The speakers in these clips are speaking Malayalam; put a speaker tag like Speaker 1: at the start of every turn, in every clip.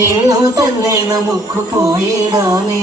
Speaker 1: നിന്നു തന്നെ നമുക്ക് പോയിടാനേ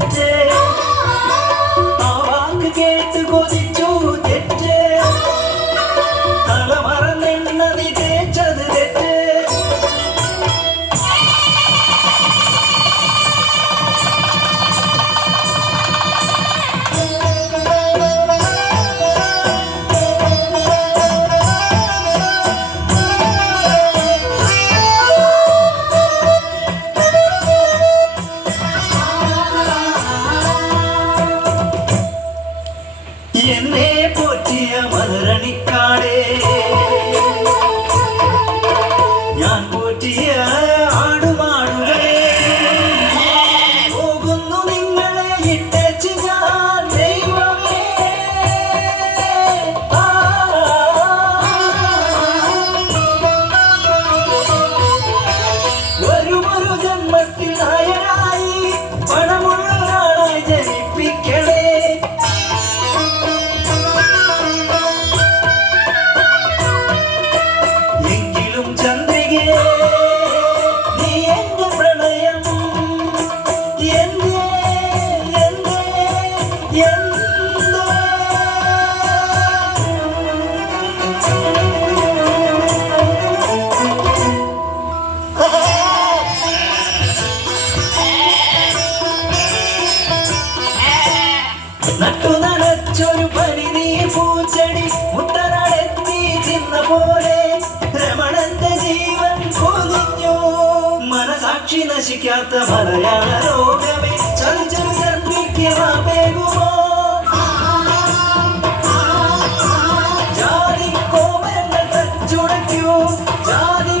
Speaker 1: did. என்னே போற்றிய மதுரணி നട്ടു നടച്ചൊരു പനി നീ പൂച്ചെടി മുത്തനടത്തി ചിന്ന പോലെ രമണന്റെ ജീവൻ കൊതിഞ്ഞു മനസാക്ഷി നശിക്കാത്ത മലയാള ലോകമേ ചലിച്ചു സർപ്പിക്കുമോ ജാതി കോമരങ്ങൾ ചുടയ്ക്കൂ ജാതി